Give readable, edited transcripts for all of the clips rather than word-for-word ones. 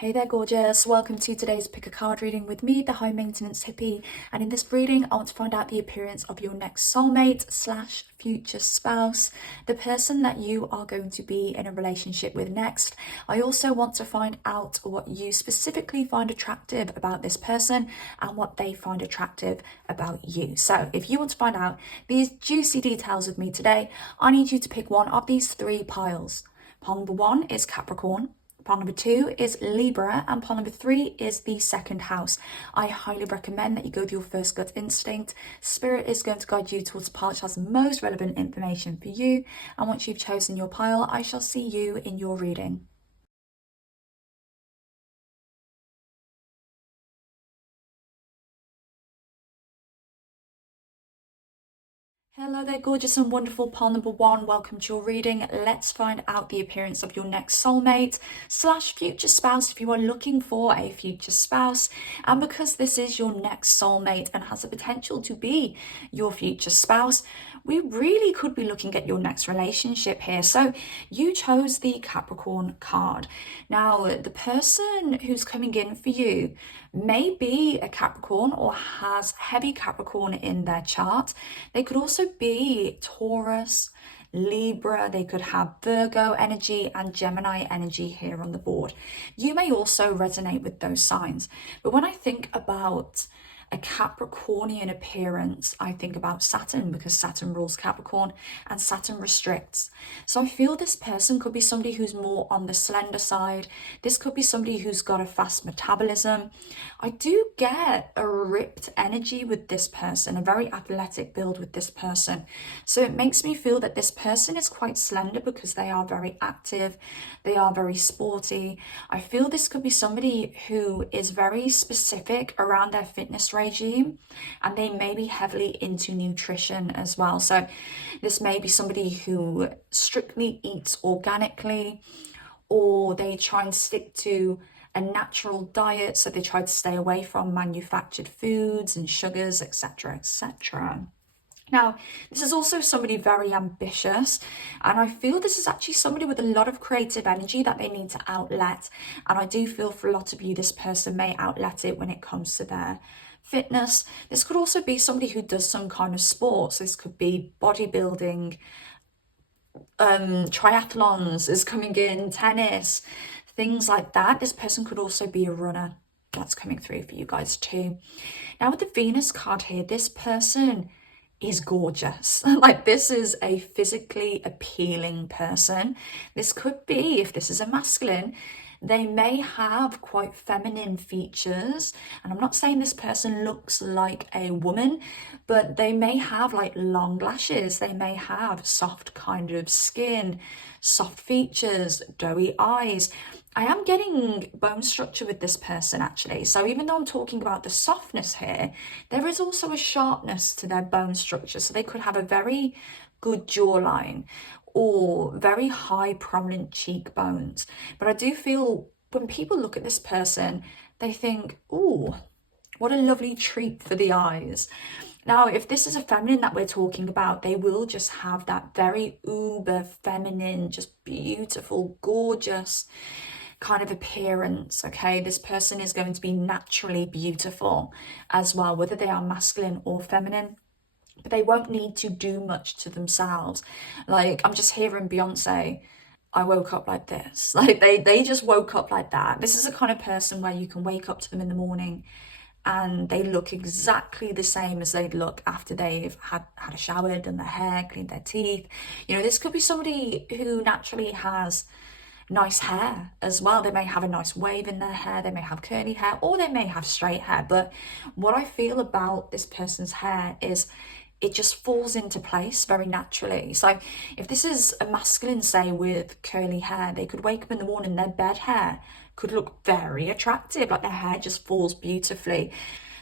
Hey there gorgeous, welcome to today's pick a card reading with me, the high maintenance hippie, and in this reading I want to find out the appearance of your next soulmate slash future spouse, the person that you are going to be in a relationship with next. I also want to find out what you specifically find attractive about this person and what they find attractive about you. So if you want to find out these juicy details with me today, I need you to pick one of these three piles. Pile number one is Capricorn. Pile number two is Libra, and pile number three is the second house. I highly recommend that you go with your first gut instinct. Spirit is going to guide you towards the pile which has most relevant information for you. And once you've chosen your pile, I shall see you in your reading. Hello there, gorgeous and wonderful pile number one. Welcome to your reading. Let's find out the appearance of your next soulmate slash future spouse if you are looking for a future spouse. And because this is your next soulmate and has the potential to be your future spouse, we really could be looking at your next relationship here. So you chose the Capricorn card. Now, the person who's coming in for you may be a Capricorn or has heavy Capricorn in their chart. They could also be Taurus, Libra, they could have Virgo energy and Gemini energy here on the board. You may also resonate with those signs. But when I think about a Capricornian appearance, I think about Saturn, because Saturn rules Capricorn and Saturn restricts. So I feel this person could be somebody who's more on the slender side. This could be somebody who's got a fast metabolism. I do get a ripped energy with this person, a very athletic build with this person. So it makes me feel that this person is quite slender because they are very active, they are very sporty. I feel this could be somebody who is very specific around their fitness regime, and they may be heavily into nutrition as well. So this may be somebody who strictly eats organically, or they try and stick to a natural diet, so they try to stay away from manufactured foods and sugars, etc., etc. Now, this is also somebody very ambitious, and I feel this is actually somebody with a lot of creative energy that they need to outlet. And I do feel for a lot of you, this person may outlet it when it comes to their fitness. This could also be somebody who does some kind of sports. This could be bodybuilding, triathlons is coming in, tennis, things like that. This person could also be a runner. That's coming through for you guys too. Now with the Venus card here, this person is gorgeous. Like, this is a physically appealing person. This could be, if this is a masculine, they may have quite feminine features, and I'm not saying this person looks like a woman, but they may have like long lashes, they may have soft kind of skin, soft features, doughy eyes. I am getting bone structure with this person actually. So even though I'm talking about the softness here, there is also a sharpness to their bone structure. So they could have a very good jawline or very high prominent cheekbones. But I do feel when people look at this person, they think, ooh, what a lovely treat for the eyes. Now, if this is a feminine that we're talking about, they will just have that very uber feminine, just beautiful, gorgeous kind of appearance. Okay, this person is going to be naturally beautiful as well, whether they are masculine or feminine, but they won't need to do much to themselves. Like, I'm just hearing Beyonce, I woke up like this. Like, they just woke up like that. This is the kind of person where you can wake up to them in the morning and they look exactly the same as they'd look after they've had a shower, done their hair, cleaned their teeth. You know, this could be somebody who naturally has nice hair as well. They may have a nice wave in their hair, they may have curly hair, or they may have straight hair. But what I feel about this person's hair is it just falls into place very naturally. So if this is a masculine, say, with curly hair, they could wake up in the morning, their bed hair could look very attractive, like their hair just falls beautifully.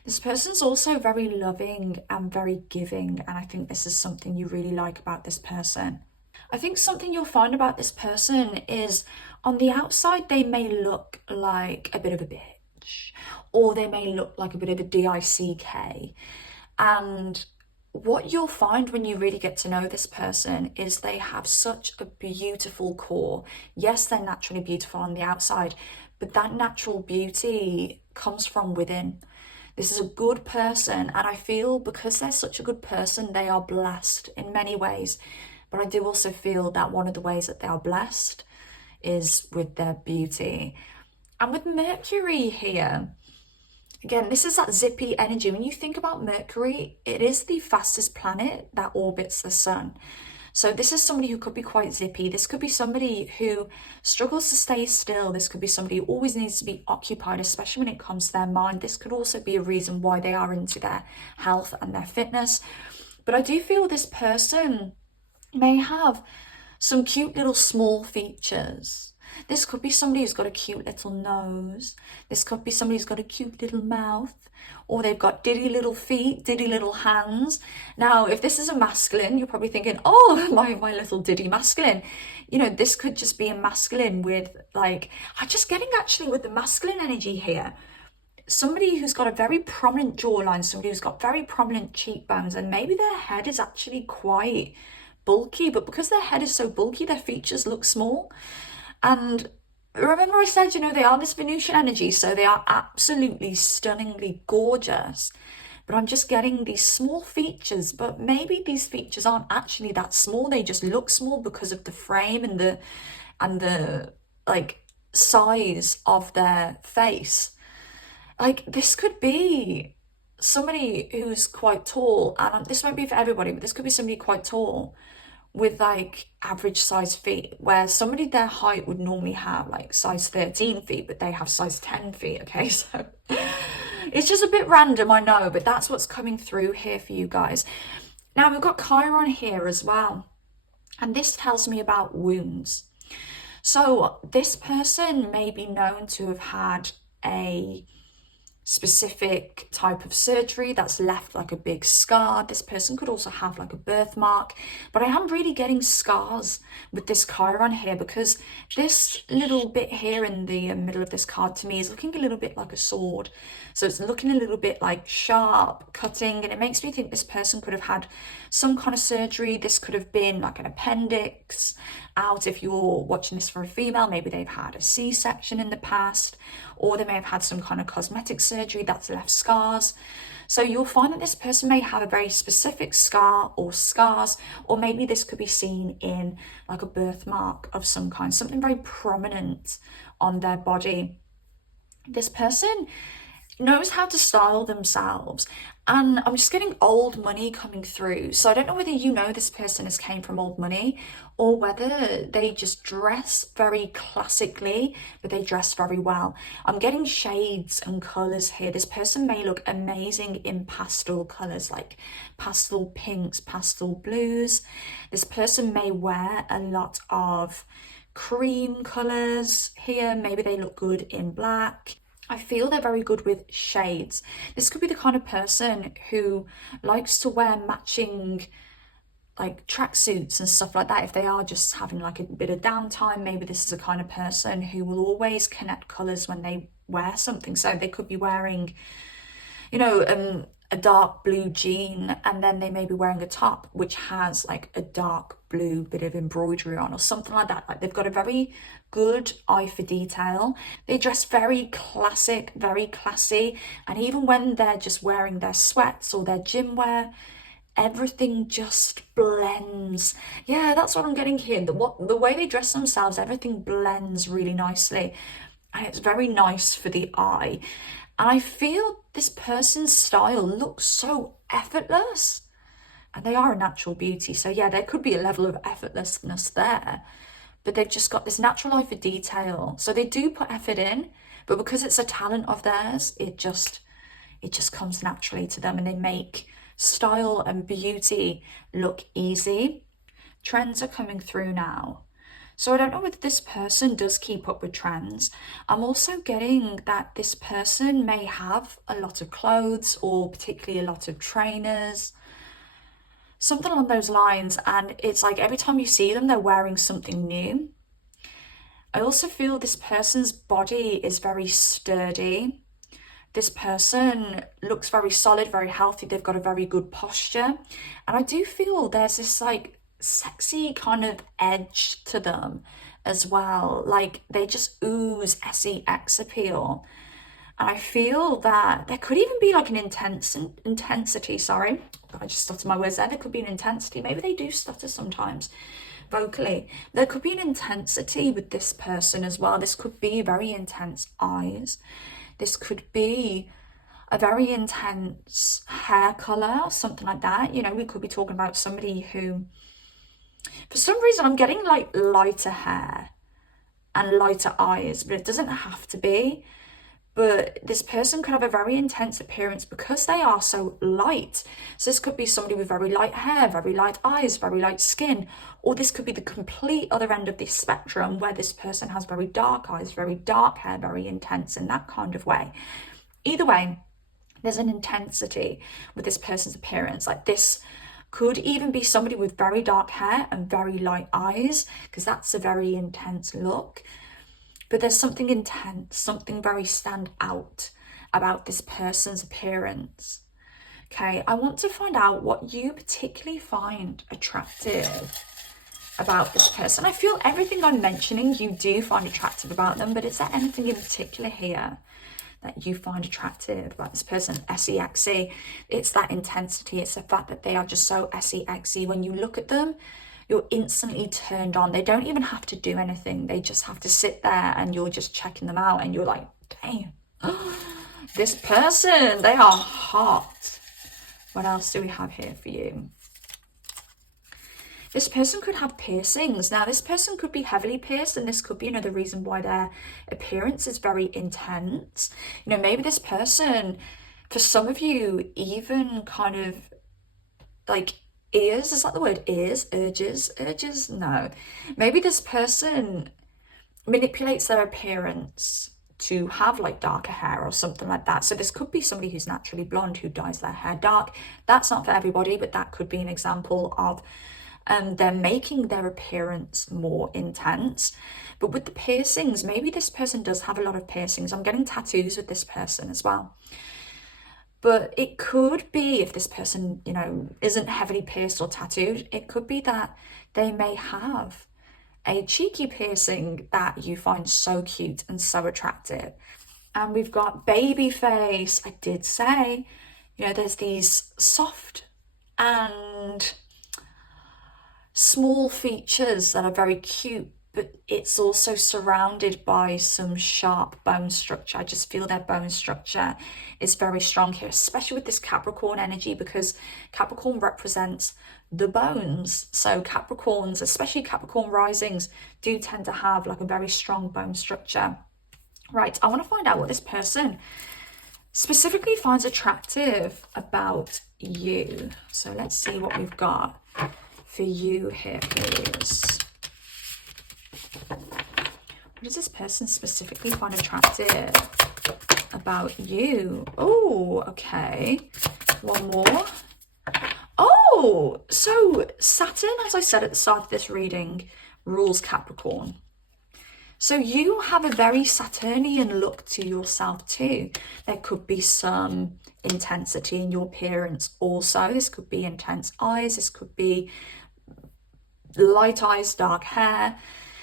This person's also very loving and very giving, and I think this is something you really like about this person. I think something you'll find about this person is on the outside, they may look like a bit of a bitch, or they may look like a bit of a DICK. And what you'll find when you really get to know this person is they have such a beautiful core. Yes, they're naturally beautiful on the outside, but that natural beauty comes from within. This is a good person, and I feel because they're such a good person, they are blessed in many ways. But I do also feel that one of the ways that they are blessed is with their beauty. And with Mercury here, again, this is that zippy energy. When you think about Mercury, it is the fastest planet that orbits the sun. So this is somebody who could be quite zippy. This could be somebody who struggles to stay still. This could be somebody who always needs to be occupied, especially when it comes to their mind. This could also be a reason why they are into their health and their fitness. But I do feel this person may have some cute little small features. This could be somebody who's got a cute little nose. This could be somebody who's got a cute little mouth. Or they've got diddy little feet, diddy little hands. Now, if this is a masculine, you're probably thinking, oh, my little diddy masculine. You know, this could just be a masculine with like, I'm just getting actually with the masculine energy here. Somebody who's got a very prominent jawline, somebody who's got very prominent cheekbones, and maybe their head is actually quite bulky, but because their head is so bulky, their features look small. And remember I said, you know, they are this Venusian energy, so they are absolutely stunningly gorgeous. But I'm just getting these small features, but maybe these features aren't actually that small. They just look small because of the frame and the like size of their face. Like this could be somebody who's quite tall, and this won't be for everybody, but this could be somebody quite tall with like average size feet, where somebody their height would normally have like size 13 feet, but they have size 10 feet. Okay, so it's just a bit random, I know, but that's what's coming through here for you guys. Now we've got Chiron here as well, and this tells me about wounds. So this person may be known to have had a specific type of surgery that's left like a big scar. This person could also have like a birthmark, but I am really getting scars with this Chiron here, because this little bit here in the middle of this card to me is looking a little bit like a sword. So it's looking a little bit like sharp cutting, and it makes me think this person could have had some kind of surgery. This could have been like an appendix out. If you're watching this for a female, maybe they've had a C-section in the past, or they may have had some kind of cosmetic surgery that's left scars. So you'll find that this person may have a very specific scar or scars, or maybe this could be seen in like a birthmark of some kind, something very prominent on their body. This person knows how to style themselves, and I'm just getting old money coming through. So I don't know whether you know this person has came from old money, or whether they just dress very classically, but they dress very well. I'm getting shades and colors here. This person may look amazing in pastel colors, like pastel pinks, pastel blues. This person may wear a lot of cream colors here. Maybe they look good in black. I feel they're very good with shades. This could be the kind of person who likes to wear matching like tracksuits and stuff like that. If they are just having like a bit of downtime, maybe this is a kind of person who will always connect colours when they wear something. So they could be wearing, you know, a dark blue jean, and then they may be wearing a top which has like a dark blue bit of embroidery on, or something like that. Like they've got a very good eye for detail. They dress very classic, very classy, and even when they're just wearing their sweats or their gym wear, everything just blends. Yeah, that's what I'm getting here. The way they dress themselves, everything blends really nicely, and it's very nice for the eye. And I feel this person's style looks so effortless, and they are a natural beauty. So yeah, there could be a level of effortlessness there, but they've just got this natural eye for detail. So they do put effort in, but because it's a talent of theirs, it just comes naturally to them, and they make style and beauty look easy. Trends are coming through now. So I don't know if this person does keep up with trends. I'm also getting that this person may have a lot of clothes, or particularly a lot of trainers, something along those lines, and it's like every time you see them, they're wearing something new. I also feel this person's body is very sturdy. This person looks very solid, very healthy. They've got a very good posture. And I do feel there's this like sexy kind of edge to them. as well. Like, they just ooze sex appeal. And I feel that there could even be like an intensity, sorry. I just stuttered my words there. There could be an intensity. Maybe they do stutter sometimes vocally. There could be an intensity with this person as well. This could be very intense eyes. This could be a very intense hair color or something like that. You know, we could be talking about somebody who, for some reason, I'm getting like lighter hair and lighter eyes, but it doesn't have to be. But this person could have a very intense appearance because they are so light. So this could be somebody with very light hair, very light eyes, very light skin, or this could be the complete other end of this spectrum where this person has very dark eyes, very dark hair, very intense in that kind of way. Either way, there's an intensity with this person's appearance. Like, this could even be somebody with very dark hair and very light eyes, because that's a very intense look. But there's something intense, something very stand out about this person's appearance. Okay, I want to find out what you particularly find attractive about this person. I feel everything I'm mentioning you do find attractive about them, but is there anything in particular here that you find attractive about this person? SEXy, it's that intensity, it's the fact that they are just so SEXy. When you look at them, you're instantly turned on. They don't even have to do anything. They just have to sit there and you're just checking them out and you're like, damn, this person, they are hot. What else do we have here for you? This person could have piercings. Now, this person could be heavily pierced, and this could be another reason why their appearance is very intense. You know, maybe this person, for some of you, even kind of like ears, is that the word? Ears? Urges? No. Maybe this person manipulates their appearance to have like darker hair or something like that. So this could be somebody who's naturally blonde who dyes their hair dark. That's not for everybody, but that could be an example of they're making their appearance more intense. But with the piercings, maybe this person does have a lot of piercings. I'm getting tattoos with this person as well. But it could be, if this person, you know, isn't heavily pierced or tattooed, it could be that they may have a cheeky piercing that you find so cute and so attractive. And we've got baby face. I did say, you know, there's these soft and small features that are very cute, but it's also surrounded by some sharp bone structure. I just feel their bone structure is very strong here, especially with this Capricorn energy, because Capricorn represents the bones. So Capricorns, especially Capricorn risings, do tend to have like a very strong bone structure. Right, I want to find out what this person specifically finds attractive about you. So let's see what we've got for you here, please. What does this person specifically find attractive about you? Oh, okay. One more. Oh, so Saturn, as I said at the start of this reading, rules Capricorn. So you have a very Saturnian look to yourself too. There could be some intensity in your appearance also. This could be intense eyes. This could be light eyes, dark hair.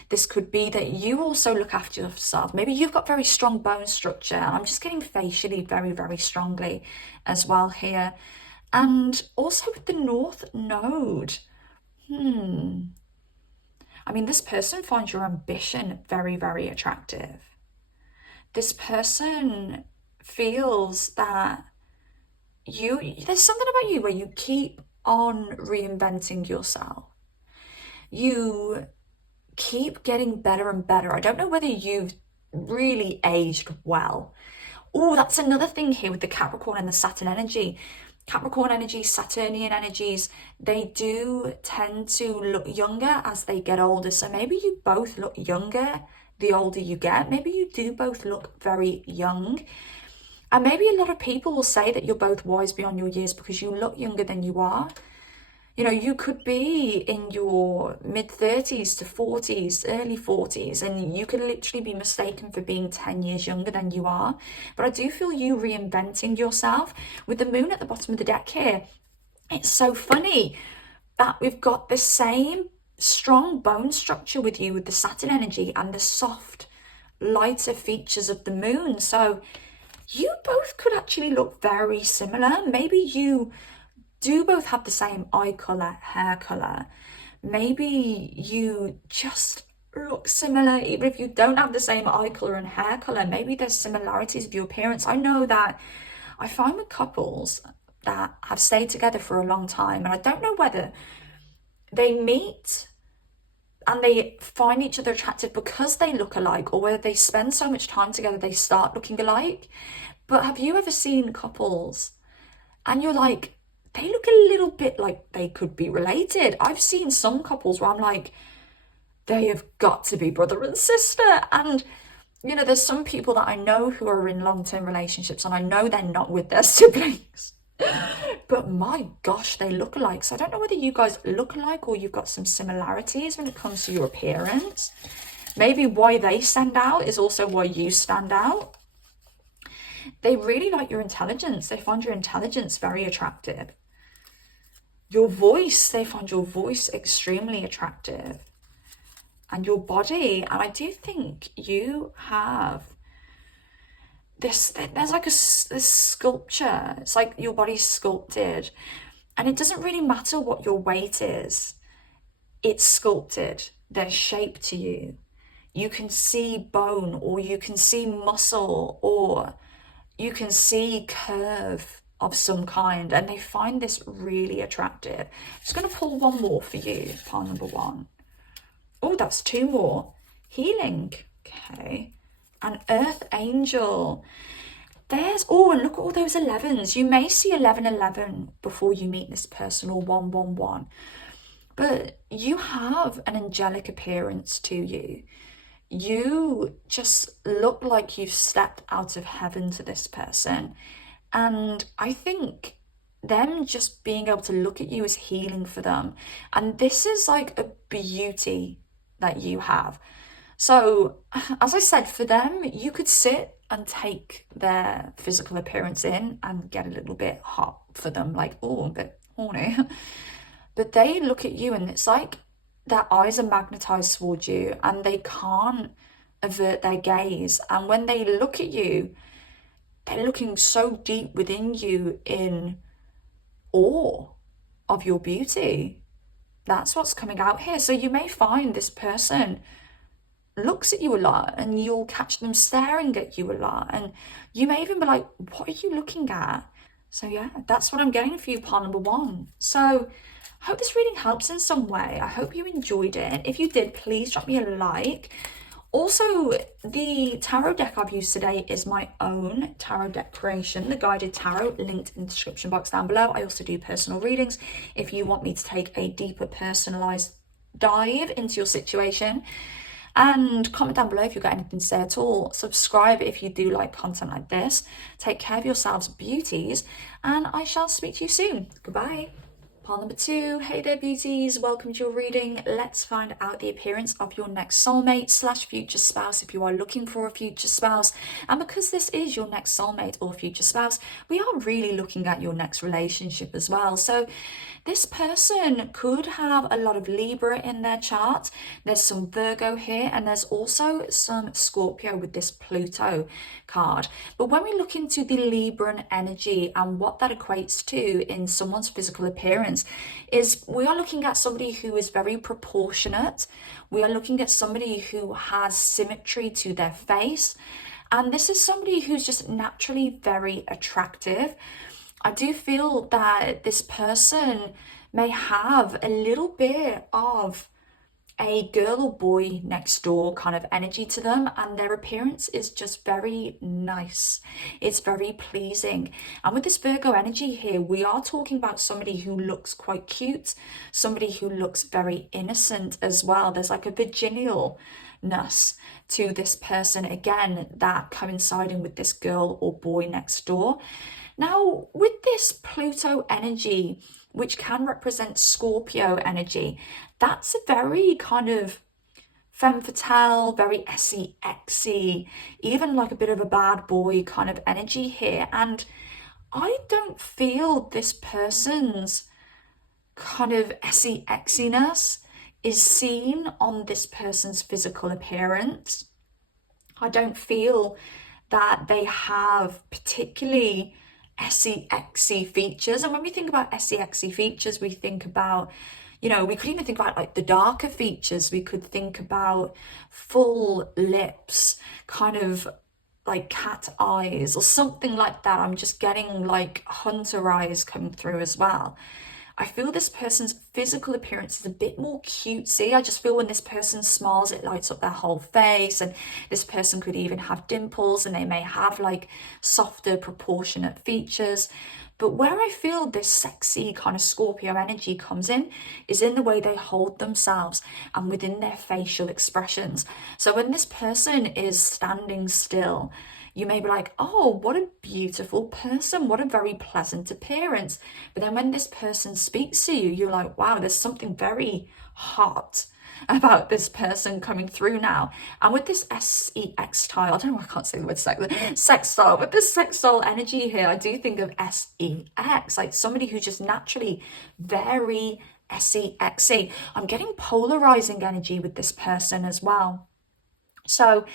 This could be that you also look after yourself. Maybe you've got very strong bone structure. I'm just getting facially very, very strongly as well here. And also with the North Node. I mean, this person finds your ambition very, very attractive. This person feels that there's something about you where you keep on reinventing yourself. You keep getting better and better. I don't know whether you've really aged well. Oh, that's another thing here with the Capricorn and the Saturn energy. Capricorn energy, Saturnian energies, they do tend to look younger as they get older. So maybe you both look younger the older you get. Maybe you do both look very young. And maybe a lot of people will say that you're both wise beyond your years because you look younger than you are. You know, you could be in your mid-30s to 40s, early 40s, and you could literally be mistaken for being 10 years younger than you are. But I do feel you reinventing yourself. With the moon at the bottom of the deck here, it's so funny that we've got the same strong bone structure with you with the Saturn energy and the soft, lighter features of the moon. So you both could actually look very similar. Maybe you do both have the same eye color, hair color. Maybe you just look similar, even if you don't have the same eye color and hair color. Maybe there's similarities of your appearance. I know that I find with couples that have stayed together for a long time, and I don't know whether they meet and they find each other attractive because they look alike, or whether they spend so much time together they start looking alike. But have you ever seen couples and you're like, they look a little bit like they could be related? I've seen some couples where I'm like, they have got to be brother and sister. And you know, there's some people that I know who are in long-term relationships and I know they're not with their siblings. But my gosh, they look alike. So I don't know whether you guys look alike or you've got some similarities when it comes to your appearance. Maybe why they stand out is also why you stand out. They really like your intelligence. They find your intelligence very attractive. Your voice, they find your voice extremely attractive. And your body. And I do think you have this, there's like this sculpture. It's like your body's sculpted. And it doesn't really matter what your weight is. It's sculpted. There's shape to you. You can see bone, or you can see muscle, or you can see curve of some kind. And they find this really attractive. I'm just going to pull one more for you, pile number 1. Oh, that's 2 more. Healing. Okay. An Earth Angel. There's, oh, and look at all those 11s. You may see 1111 before you meet this person, or 111. But you have an angelic appearance to you. You just look like you've stepped out of heaven to this person. And I think them just being able to look at you is healing for them. And this is like a beauty that you have. So, as I said, for them, you could sit and take their physical appearance in and get a little bit hot for them, like, oh, a bit horny. But they look at you and it's like their eyes are magnetized towards you and they can't avert their gaze. And when they look at you, they're looking so deep within you in awe of your beauty. That's what's coming out here. So you may find this person looks at you a lot and you'll catch them staring at you a lot. And you may even be like, what are you looking at? So yeah, that's what I'm getting for you, pile number 1. So I hope this reading helps in some way. I hope you enjoyed it. If you did, please drop me a like. Also, the tarot deck I've used today is my own tarot deck creation, the guided tarot, linked in the description box down below. I also do personal readings if you want me to take a deeper personalized dive into your situation. And comment down below if you've got anything to say at all. Subscribe if you do like content like this. Take care of yourselves, beauties, and I shall speak to you soon. Goodbye. Pile number 2. Hey there, beauties. Welcome to your reading. Let's find out the appearance of your next soulmate / future spouse if you are looking for a future spouse. And because this is your next soulmate or future spouse, we are really looking at your next relationship as well. So this person could have a lot of Libra in their chart. There's some Virgo here, and there's also some Scorpio with this Pluto card. But when we look into the Libran energy and what that equates to in someone's physical appearance, is we are looking at somebody who is very proportionate. We are looking at somebody who has symmetry to their face. And this is somebody who's just naturally very attractive. I do feel that this person may have a little bit of a girl or boy next door kind of energy to them, and their appearance is just very nice. It's very pleasing. And with this Virgo energy here, we are talking about somebody who looks quite cute, somebody who looks very innocent as well. There's like a virginalness to this person, again, that coinciding with this girl or boy next door. Now, with this Pluto energy, which can represent Scorpio energy, that's a very kind of femme fatale, very essy, even like a bit of a bad boy kind of energy here. And I don't feel this person's kind of essiness is seen on this person's physical appearance. I don't feel that they have particularly SEXy features. And when we think about SEXy features, we think about, you know, we could even think about like the darker features. We could think about full lips, kind of like cat eyes or something like that. I'm just getting like hunter eyes coming through as well. I feel this person's physical appearance is a bit more cutesy. I just feel when this person smiles, it lights up their whole face, and this person could even have dimples, and they may have like softer proportionate features. But where I feel this sexy kind of Scorpio energy comes in is in the way they hold themselves and within their facial expressions. So when this person is standing still, you may be like, oh, what a beautiful person, what a very pleasant appearance. But then when this person speaks to you, you're like, wow, there's something very hot about this person coming through now. And with this sextile, I don't know why I can't say the word sextile, with this sextile energy here, I do think of sex, like somebody who's just naturally very sexy. I'm getting polarizing energy with this person as well. So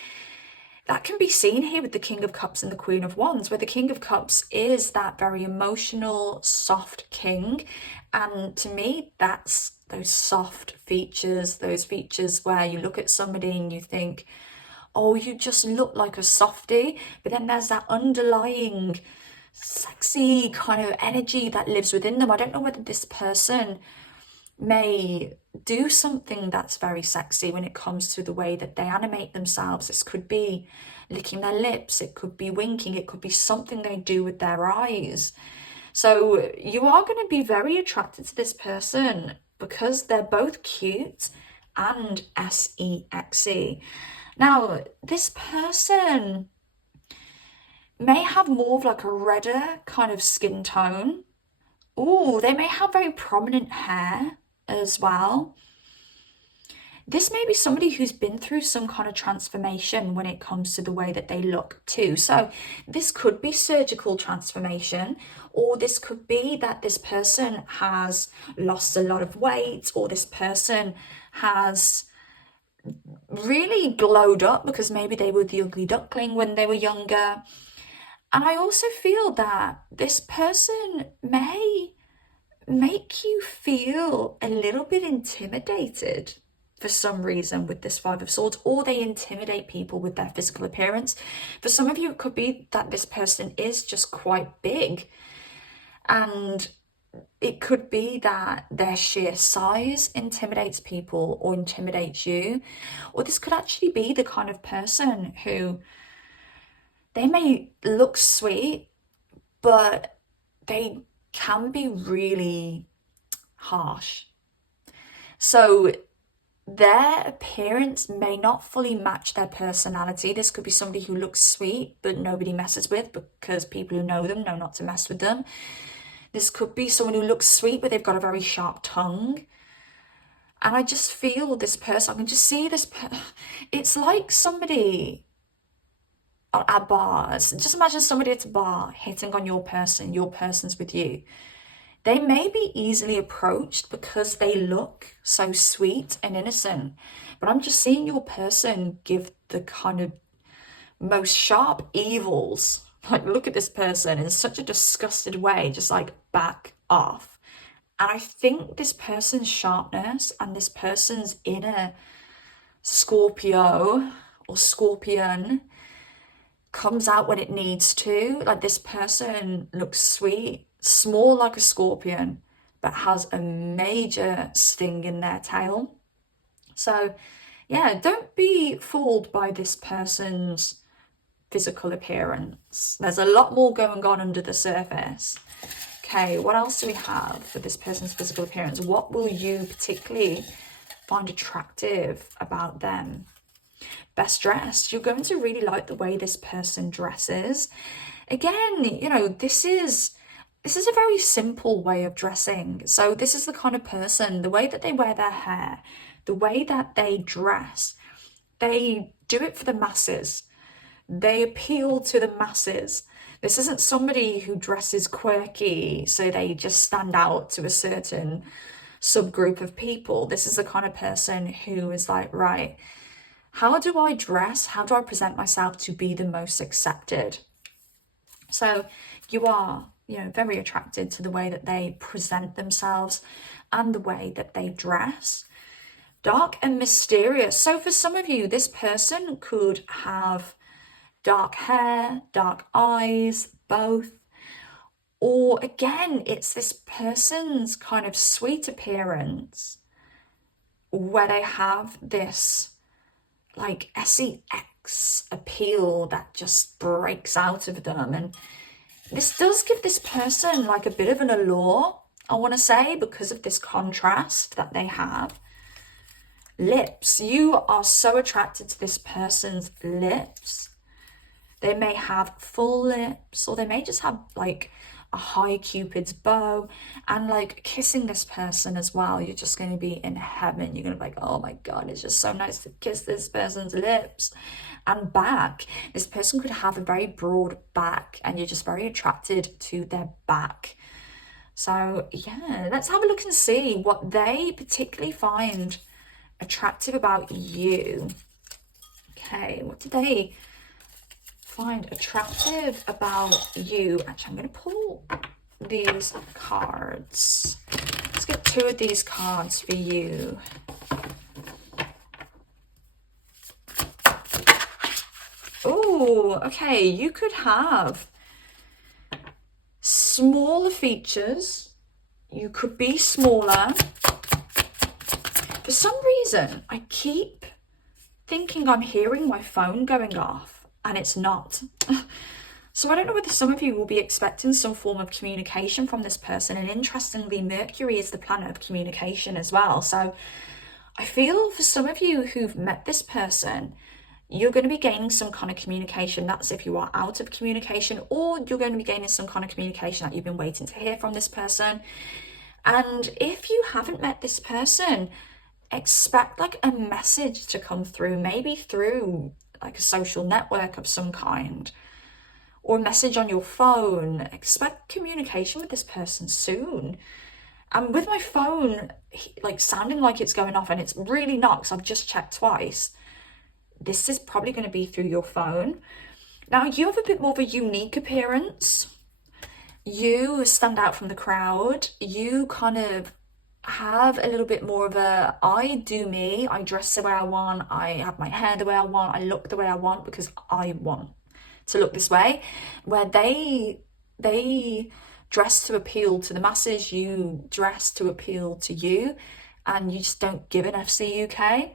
that can be seen here with the King of Cups and the Queen of Wands, where the King of Cups is that very emotional, soft king. And to me, that's those soft features, those features where you look at somebody and you think, oh, you just look like a softie. But then there's that underlying sexy kind of energy that lives within them. I don't know whether this person may do something that's very sexy when it comes to the way that they animate themselves. This could be licking their lips, it could be winking, it could be something they do with their eyes. So you are going to be very attracted to this person because they're both cute and sexy. Now, this person may have more of like a redder kind of skin tone. Oh, they may have very prominent hair as well. This may be somebody who's been through some kind of transformation when it comes to the way that they look too. So this could be surgical transformation, or this could be that this person has lost a lot of weight, or this person has really glowed up because maybe they were the ugly duckling when they were younger. And I also feel that this person may make you feel a little bit intimidated for some reason with this Five of Swords, or they intimidate people with their physical appearance. For some of you, it could be that this person is just quite big, and it could be that their sheer size intimidates people or intimidates you. Or this could actually be the kind of person who, they may look sweet, but they can be really harsh. So their appearance may not fully match their personality. This could be somebody who looks sweet but nobody messes with because people who know them know not to mess with them. This could be someone who looks sweet but they've got a very sharp tongue. And I just feel this person, I can just see this, it's like somebody at bars. Just imagine somebody at a bar hitting on your person's with you. They may be easily approached because they look so sweet and innocent, but I'm just seeing your person give the kind of most sharp evils. Like, look at this person in such a disgusted way, just like back off. And I think this person's sharpness and this person's inner Scorpio or Scorpion comes out when it needs to. Like, this person looks sweet, small like a scorpion, but has a major sting in their tail. So yeah, don't be fooled by this person's physical appearance. There's a lot more going on under the surface. Okay, what else do we have for this person's physical appearance? What will you particularly find attractive about them? Best dressed. You're going to really like the way this person dresses. Again, you know, this is a very simple way of dressing. So this is the kind of person, the way that they wear their hair, the way that they dress, they do it for the masses. They appeal to the masses. This isn't somebody who dresses quirky so they just stand out to a certain subgroup of people. This is the kind of person who is like, right, how do I dress? How do I present myself to be the most accepted? So you are, you know, very attracted to the way that they present themselves and the way that they dress. Dark and mysterious. So for some of you, this person could have dark hair, dark eyes, both. Or again, it's this person's kind of sweet appearance where they have this like sex appeal that just breaks out of them. And this does give this person like a bit of an allure, I want to say, because of this contrast that they have. Lips. You are so attracted to this person's lips. They may have full lips, or they may just have like a high Cupid's bow, and like kissing this person as well. You're just going to be in heaven. You're going to be like, oh my God, it's just so nice to kiss this person's lips. And back, this person could have a very broad back, and you're just very attracted to their back. So yeah, let's have a look and see what they particularly find attractive about you. Okay, what do they find attractive about you? Actually, I'm going to pull these cards. Let's get 2 of these cards for you. Oh, okay, you could have smaller features. You could be smaller. For some reason, I keep thinking I'm hearing my phone going off, and it's not. So I don't know whether some of you will be expecting some form of communication from this person. And interestingly, Mercury is the planet of communication as well. So I feel for some of you who've met this person, you're going to be gaining some kind of communication. That's if you are out of communication, or you're going to be gaining some kind of communication that you've been waiting to hear from this person. And if you haven't met this person, expect like a message to come through, maybe through like a social network of some kind, or a message on your phone. Expect communication with this person soon. And with my phone like sounding like it's going off, and it's really not, because I've just checked twice, this is probably going to be through your phone. Now, you have a bit more of a unique appearance. You stand out from the crowd. You kind of have a little bit more of a, I do me, I dress the way I want, I have my hair the way I want, I look the way I want because I want to look this way. Where they dress to appeal to the masses, you dress to appeal to you, and you just don't give an FCUK.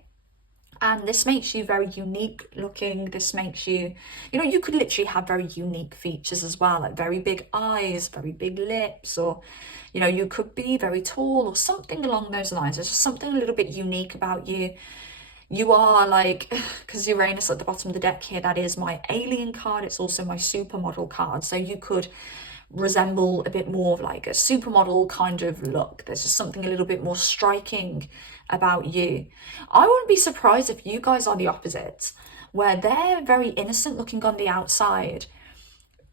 And this makes you very unique looking. This makes you, you know, you could literally have very unique features as well, like very big eyes, very big lips, or, you know, you could be very tall or something along those lines. There's just something a little bit unique about you. You are like, because Uranus at the bottom of the deck here, that is my alien card. It's also my supermodel card. So you could resemble a bit more of like a supermodel kind of look. There's just something a little bit more striking about you. I wouldn't be surprised if you guys are the opposite, where they're very innocent looking on the outside,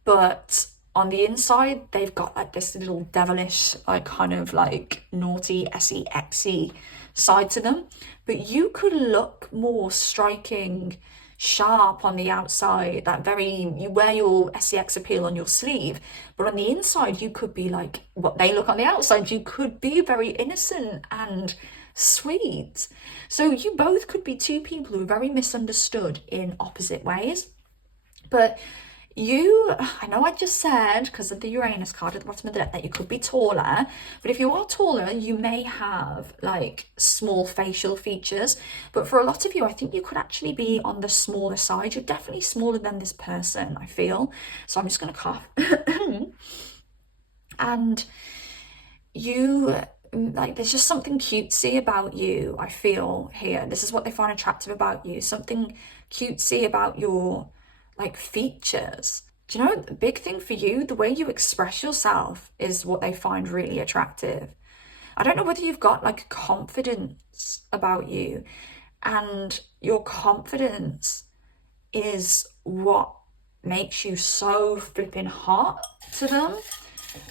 but on the inside they've got like this little devilish, like kind of like naughty sexy side to them. But you could look more striking, sharp on the outside, that very, you wear your sex appeal on your sleeve, but on the inside you could be like what they look on the outside. You could be very innocent and sweet. So you both could be 2 people who are very misunderstood in opposite ways. But you, I know I just said, because of the Uranus card at the bottom of the deck, that you could be taller, but if you are taller, you may have like small facial features. But for a lot of you, I think you could actually be on the smaller side. You're definitely smaller than this person, I feel. So I'm just going to cough. And you, like, there's just something cutesy about you, I feel here. This is what they find attractive about you. Something cutesy about your like features. Do you know, the big thing for you, the way you express yourself is what they find really attractive. I don't know whether you've got like confidence about you, and your confidence is what makes you so flipping hot to them.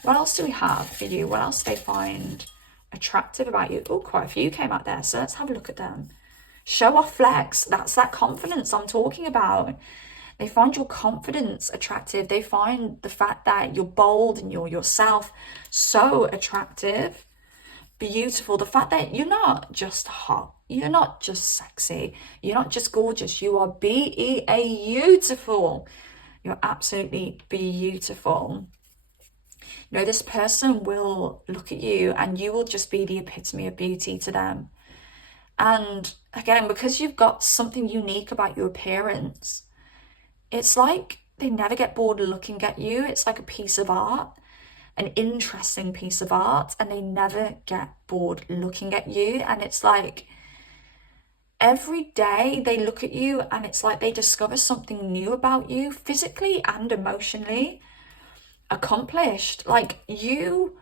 What else do we have for you? What else do they find attractive about you. Oh, quite a few came out there, so let's have a look at them. Show off, flex. That's that confidence I'm talking about. They find your confidence attractive. They find the fact that you're bold and you're yourself so attractive, beautiful. The fact that you're not just hot, you're not just sexy, you're not just gorgeous, you are beautiful. You're absolutely beautiful. You know, this person will look at you and you will just be the epitome of beauty to them. And again, because you've got something unique about your appearance, it's like they never get bored of looking at you. It's like a piece of art, an interesting piece of art, and they never get bored looking at you. And it's like every day they look at you and it's like they discover something new about you, physically and emotionally. Accomplished. Like you,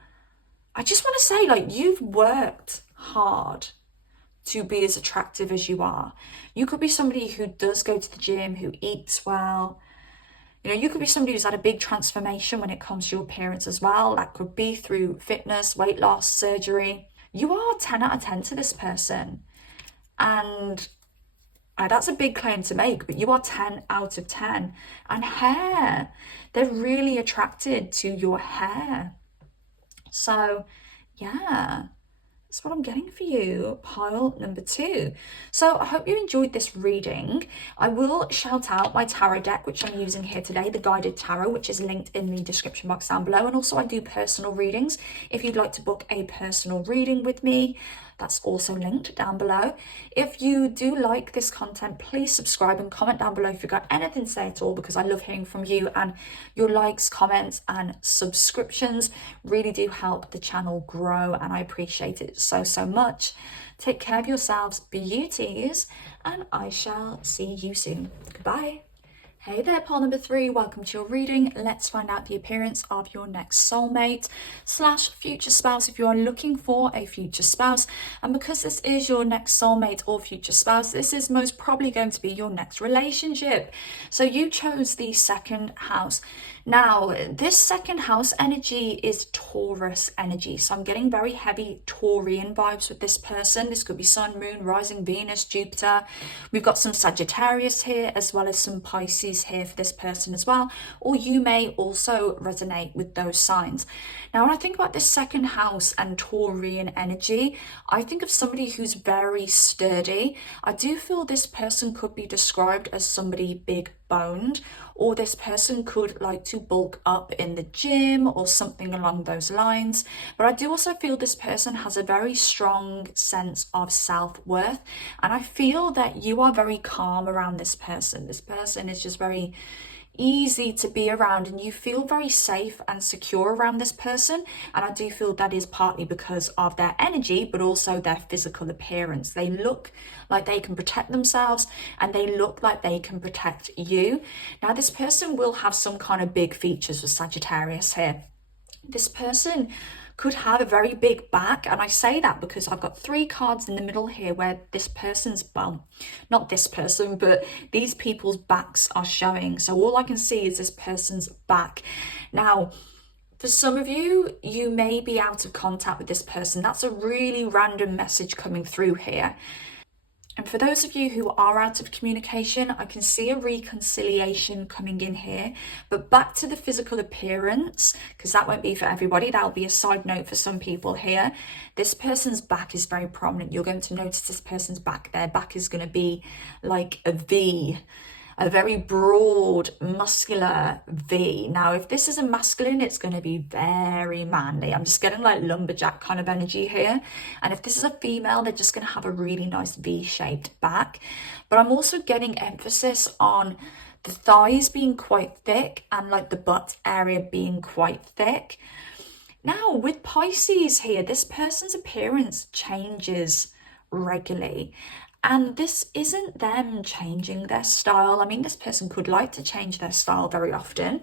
I just want to say, like, you've worked hard to be as attractive as you are. You could be somebody who does go to the gym, who eats well. You know, you could be somebody who's had a big transformation when it comes to your appearance as well. That could be through fitness, weight loss, surgery. You are 10 out of 10 to this person. And that's a big claim to make, but you are 10 out of 10. And hair, they're really attracted to your hair. So, yeah. That's what I'm getting for you, pile number 2. So I hope you enjoyed this reading. I will shout out my tarot deck, which I'm using here today, the guided tarot, which is linked in the description box down below. And also I do personal readings. If you'd like to book a personal reading with me, that's also linked down below. If you do like this content, please subscribe and comment down below if you've got anything to say at all, because I love hearing from you, and your likes, comments and subscriptions really do help the channel grow, and I appreciate it so much. Take care of yourselves, beauties, and I shall see you soon. Goodbye. Hey there, pile number 3, welcome to your reading. Let's find out the appearance of your next soulmate / future spouse if you are looking for a future spouse. And because this is your next soulmate or future spouse, this is most probably going to be your next relationship. So you chose the 2nd house. Now, this 2nd house energy is Taurus energy. So I'm getting very heavy Taurian vibes with this person. This could be Sun, Moon, Rising, Venus, Jupiter. We've got some Sagittarius here, as well as some Pisces here for this person as well. Or you may also resonate with those signs. Now, when I think about this 2nd house and Taurian energy, I think of somebody who's very sturdy. I do feel this person could be described as somebody big boned, or this person could like to bulk up in the gym or something along those lines. But I do also feel this person has a very strong sense of self-worth, and I feel that you are very calm around this person. This person is just very easy to be around, and you feel very safe and secure around this person. And I do feel that is partly because of their energy, but also their physical appearance. They look like they can protect themselves, and they look like they can protect you. Now, this person will have some kind of big features with Sagittarius here. This person could have a very big back, and I say that because I've got 3 cards in the middle here where this person's, well, not this person, but these people's backs are showing. So all I can see is this person's back. Now, for some of you, you may be out of contact with this person. That's a really random message coming through here. And for those of you who are out of communication, I can see a reconciliation coming in here. But back to the physical appearance, because that won't be for everybody. That'll be a side note for some people here. This person's back is very prominent. You're going to notice this person's back. Their back is going to be like a V. A very broad, muscular V. Now, if this is a masculine, it's going to be very manly. I'm just getting like lumberjack kind of energy here. And if this is a female, they're just going to have a really nice V-shaped back. But I'm also getting emphasis on the thighs being quite thick and like the butt area being quite thick. Now, with Pisces here, this person's appearance changes regularly. And this isn't them changing their style. I mean, this person could like to change their style very often,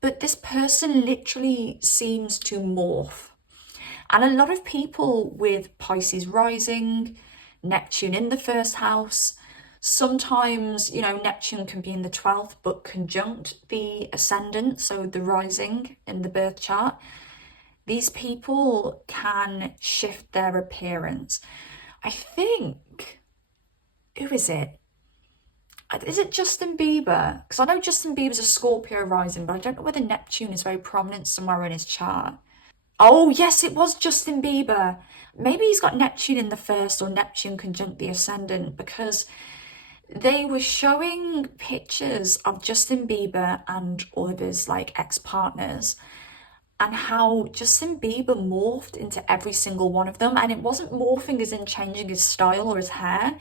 but this person literally seems to morph. And a lot of people with Pisces rising, Neptune in the 1st house, sometimes, you know, Neptune can be in the 12th, but conjunct the ascendant, so the rising in the birth chart. These people can shift their appearance. I think, who is it? Is it Justin Bieber? Because I know Justin Bieber's a Scorpio rising, but I don't know whether Neptune is very prominent somewhere in his chart. Oh, yes, it was Justin Bieber. Maybe he's got Neptune in the first or Neptune conjunct the ascendant, because they were showing pictures of Justin Bieber and all of his like ex-partners, and how Justin Bieber morphed into every single one of them. And it wasn't morphing as in changing his style or his hair.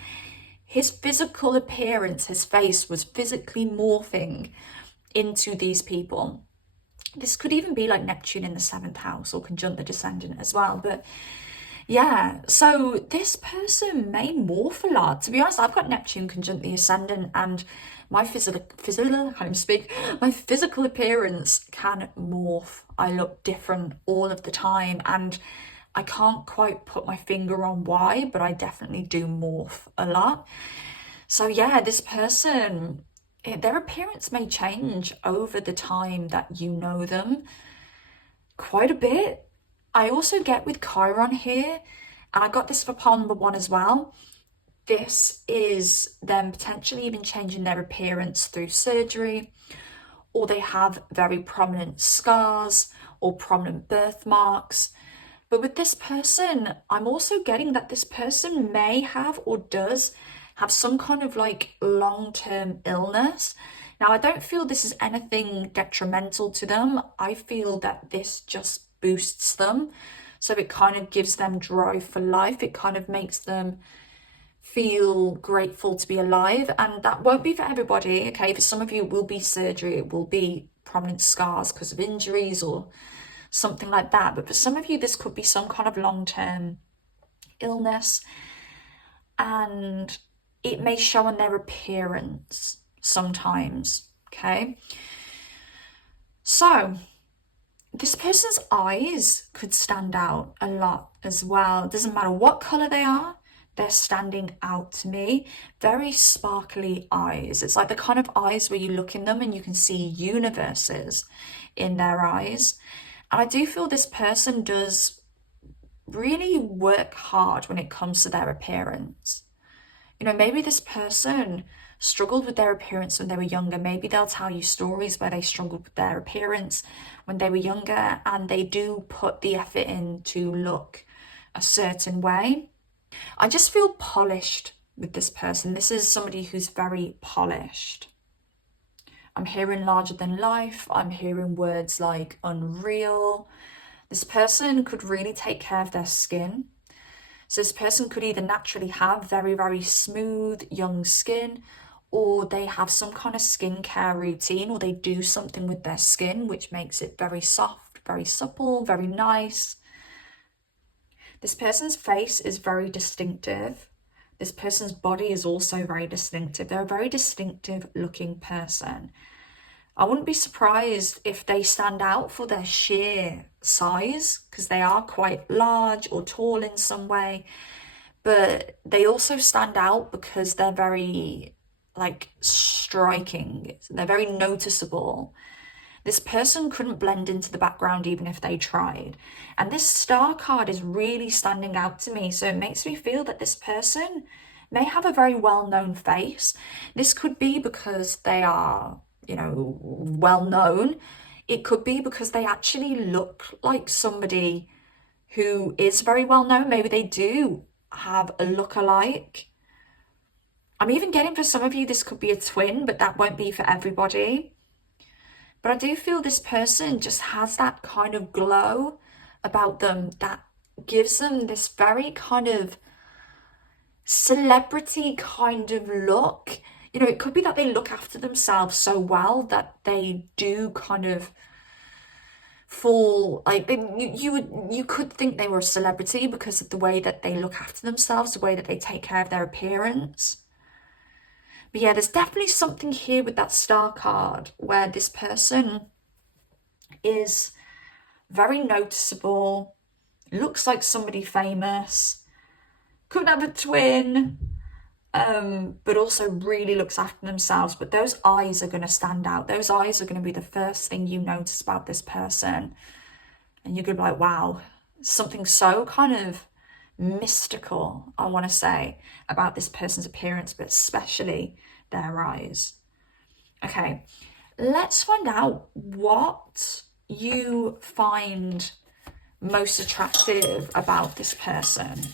His physical appearance, his face was physically morphing into these people. This could even be like Neptune in the 7th house or conjunct the descendant as well. But yeah, so this person may morph a lot. To be honest, I've got Neptune conjunct the ascendant, and my physical, I can't even speak, my physical appearance can morph. I look different all of the time, and I can't quite put my finger on why, but I definitely do morph a lot. So yeah, this person, their appearance may change over the time that you know them quite a bit. I also get with Chiron here, and I got this for pile number 1 as well. This is them potentially even changing their appearance through surgery, or they have very prominent scars or prominent birthmarks. But with this person, I'm also getting that this person may have or does have some kind of like long-term illness. Now, I don't feel this is anything detrimental to them. I feel that this just boosts them. So it kind of gives them drive for life. It kind of makes them feel grateful to be alive. And that won't be for everybody, okay? For some of you, it will be surgery. It will be prominent scars because of injuries or something like that. But for some of you, this could be some kind of long-term illness, and it may show on their appearance sometimes, okay? So this person's eyes could stand out a lot as well. It doesn't matter what color they are, they're standing out to me. Very sparkly eyes. It's like the kind of eyes where you look in them and you can see universes in their eyes. And I do feel this person does really work hard when it comes to their appearance. You know, maybe this person struggled with their appearance when they were younger. Maybe they'll tell you stories where they struggled with their appearance when they were younger, and they do put the effort in to look a certain way. I just feel polished with this person. This is somebody who's very polished. I'm hearing larger than life. I'm hearing words like unreal. This person could really take care of their skin. So this person could either naturally have very, very smooth, young skin, or they have some kind of skincare routine, or they do something with their skin which makes it very soft, very supple, very nice. This person's face is very distinctive. This person's body is also very distinctive. They're a very distinctive looking person. I wouldn't be surprised if they stand out for their sheer size, because they are quite large or tall in some way, but they also stand out because they're very like striking. They're very noticeable. This person couldn't blend into the background even if they tried. And this star card is really standing out to me. So it makes me feel that this person may have a very well-known face. This could be because they are, you know, well-known. It could be because they actually look like somebody who is very well-known. Maybe they do have a look-alike. I'm even getting for some of you, this could be a twin, but that won't be for everybody. But I do feel this person just has that kind of glow about them that gives them this very kind of celebrity kind of look. You know, it could be that they look after themselves so well that they do kind of fall, like you could think they were a celebrity because of the way that they look after themselves, the way that they take care of their appearance. But yeah, there's definitely something here with that star card where this person is very noticeable, looks like somebody famous, could have a twin, but also really looks after themselves. But those eyes are going to stand out. Those eyes are going to be the first thing you notice about this person. And you're going to be like, wow, something so kind of mystical, I want to say, about this person's appearance, but especially their eyes. Okay, let's find out what you find most attractive about this person.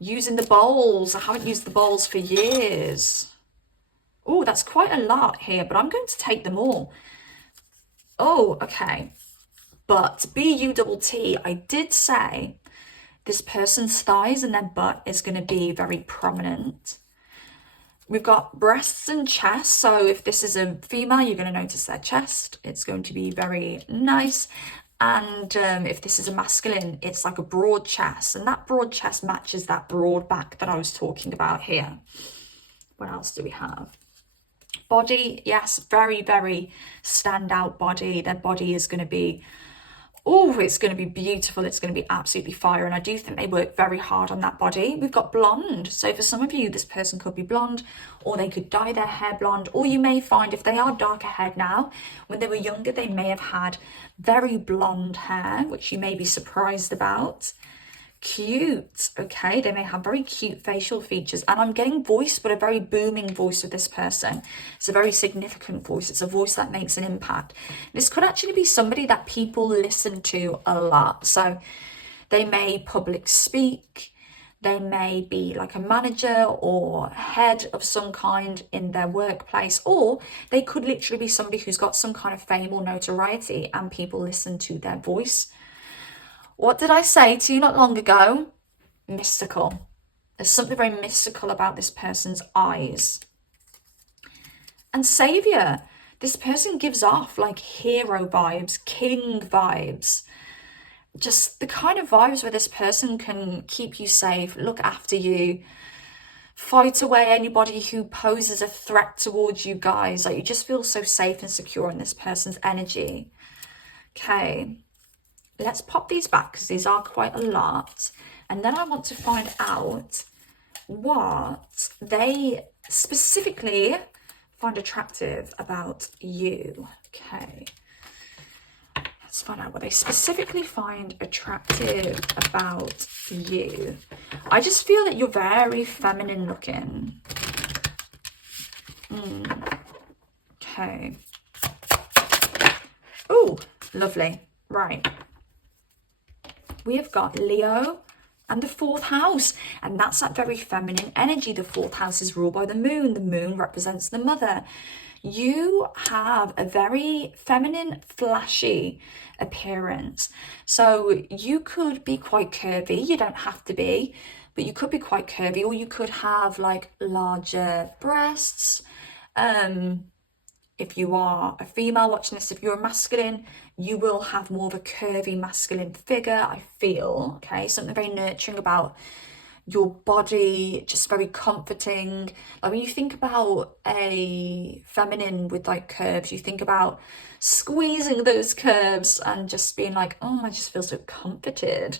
Using the bowls. I haven't used the bowls for years. Oh, that's quite a lot here, but I'm going to take them all. Oh, okay. But B-U-T-T, I did say this person's thighs and their butt is going to be very prominent. We've got breasts and chest. So if this is a female, you're going to notice their chest. It's going to be very nice. And if this is a masculine, it's like a broad chest. And that broad chest matches that broad back that I was talking about here. What else do we have? Body, yes, very, very standout body. Their body is going to be, oh, it's going to be beautiful. It's going to be absolutely fire. And I do think they work very hard on that body. We've got blonde. So for some of you, this person could be blonde, or they could dye their hair blonde. Or you may find if they are darker haired now, when they were younger, they may have had very blonde hair, which you may be surprised about. Cute. Okay, they may have very cute facial features, and I'm getting voice, but a very booming voice with this person. It's a very significant voice. It's a voice that makes an impact. This could actually be somebody that people listen to a lot. So they may public speak, they may be like a manager or head of some kind in their workplace, or they could literally be somebody who's got some kind of fame or notoriety and people listen to their voice. What did I say to you not long ago? Mystical. There's something very mystical about this person's eyes. And savior. This person gives off like hero vibes, king vibes. Just the kind of vibes where this person can keep you safe, look after you, fight away anybody who poses a threat towards you guys. Like, you just feel so safe and secure in this person's energy. Okay. Let's pop these back because these are quite a lot. And then I want to find out what they specifically find attractive about you. Okay. Let's find out what they specifically find attractive about you. I just feel that you're very feminine looking. Okay. Oh, lovely. Right. We have got Leo and the fourth house, and that's that very feminine energy. The fourth house is ruled by the moon. The moon represents the mother. You have a very feminine, flashy appearance. So you could be quite curvy. You don't have to be, but you could be quite curvy, or you could have like larger breasts. If you are a female watching this, if you're a masculine, you will have more of a curvy masculine figure, I feel. Okay, something very nurturing about your body, just very comforting. Like when you think about a feminine with like curves, you think about squeezing those curves and just being like, oh, I just feel so comforted.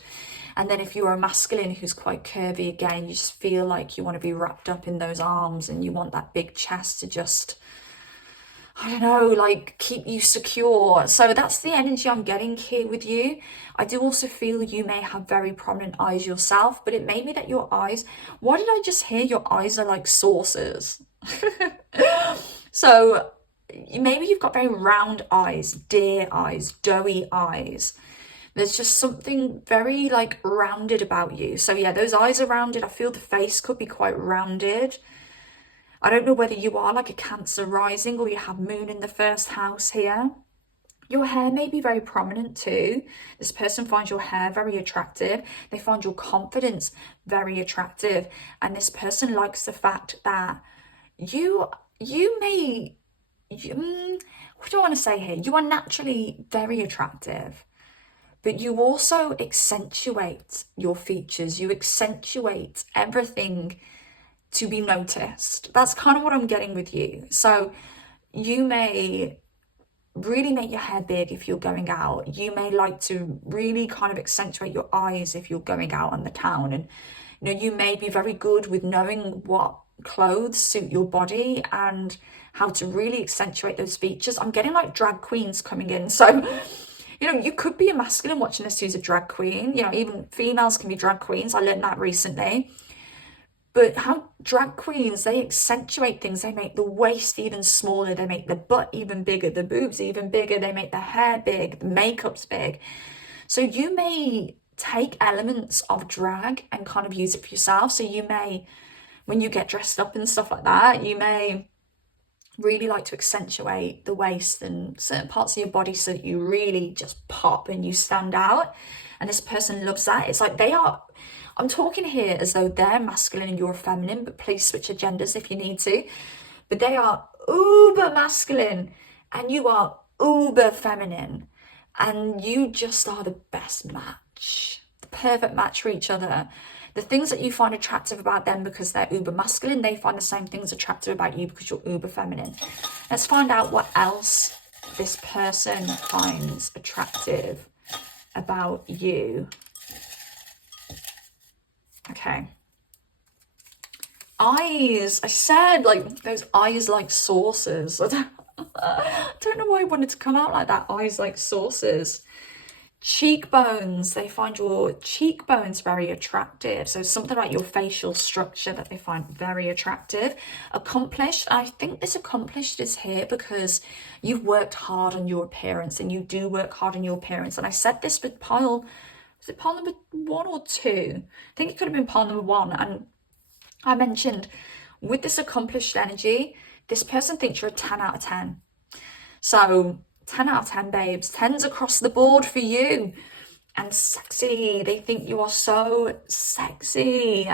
And then if you're a masculine who's quite curvy, again, you just feel like you want to be wrapped up in those arms and you want that big chest to just, I don't know, like keep you secure. So that's the energy I'm getting here with you. I do also feel you may have very prominent eyes yourself, but it may be that your eyes, what did I just hear? Your eyes are like saucers. So maybe you've got very round eyes, deer eyes, doughy eyes. There's just something very like rounded about you. So yeah, those eyes are rounded. I feel the face could be quite rounded. I don't know whether you are like a Cancer rising or you have moon in the first house here. Your hair may be very prominent too. This person finds your hair very attractive. They find your confidence very attractive. And this person likes the fact that you may, what do I want to say here? You are naturally very attractive, but you also accentuate your features. You accentuate everything to be noticed. That's kind of what I'm getting with you. So you may really make your hair big if you're going out. You may like to really kind of accentuate your eyes if you're going out on the town. And you may be very good with knowing what clothes suit your body and how to really accentuate those features. I'm getting like drag queens coming in. So You know, you could be a masculine watching this who's a drag queen. You know, even females can be drag queens. I learned that recently. But how drag queens, they accentuate things. They make the waist even smaller. They make the butt even bigger, the boobs even bigger. They make the hair big, the makeup's big. So you may take elements of drag and kind of use it for yourself. So you may, when you get dressed up and stuff like that, you may really like to accentuate the waist and certain parts of your body so that you really just pop and you stand out. And this person loves that. It's like they are, I'm talking here as though they're masculine and you're feminine, but please switch your genders if you need to. But they are uber masculine and you are uber feminine. And you just are the best match, the perfect match for each other. The things that you find attractive about them because they're uber masculine, they find the same things attractive about you because you're uber feminine. Let's find out what else this person finds attractive about you. Okay. Eyes. I said, like, those eyes like saucers. I don't know why I wanted to come out like that. Eyes like saucers. Cheekbones. They find your cheekbones very attractive. So something about your facial structure that they find very attractive. Accomplished. I think this accomplished is here because you've worked hard on your appearance, and you do work hard on your appearance. And I said this with pile, was it pile number 1 or 2? I think it could have been pile number 1. And I mentioned with this accomplished energy, this person thinks you're a 10 out of 10. So 10 out of 10, babes. 10s across the board for you. And sexy. They think you are so sexy.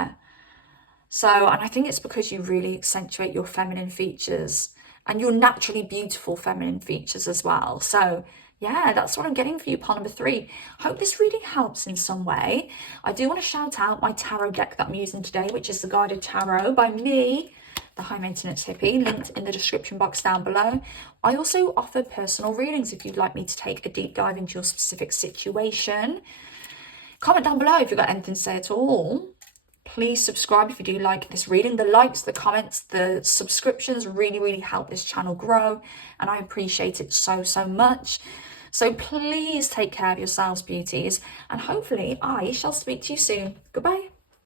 So, and I think it's because you really accentuate your feminine features and your naturally beautiful feminine features as well. So yeah, that's what I'm getting for you, pile number 3. Hope this reading helps in some way. I do want to shout out my tarot deck that I'm using today, which is the Guided Tarot by me, the High Maintenance Hippie, linked in the description box down below. I also offer personal readings if you'd like me to take a deep dive into your specific situation. Comment down below if you've got anything to say at all. Please subscribe if you do like this reading. The likes, the comments, the subscriptions really, really help this channel grow, and I appreciate it so, so much. So please take care of yourselves, beauties, and hopefully I shall speak to you soon. Goodbye.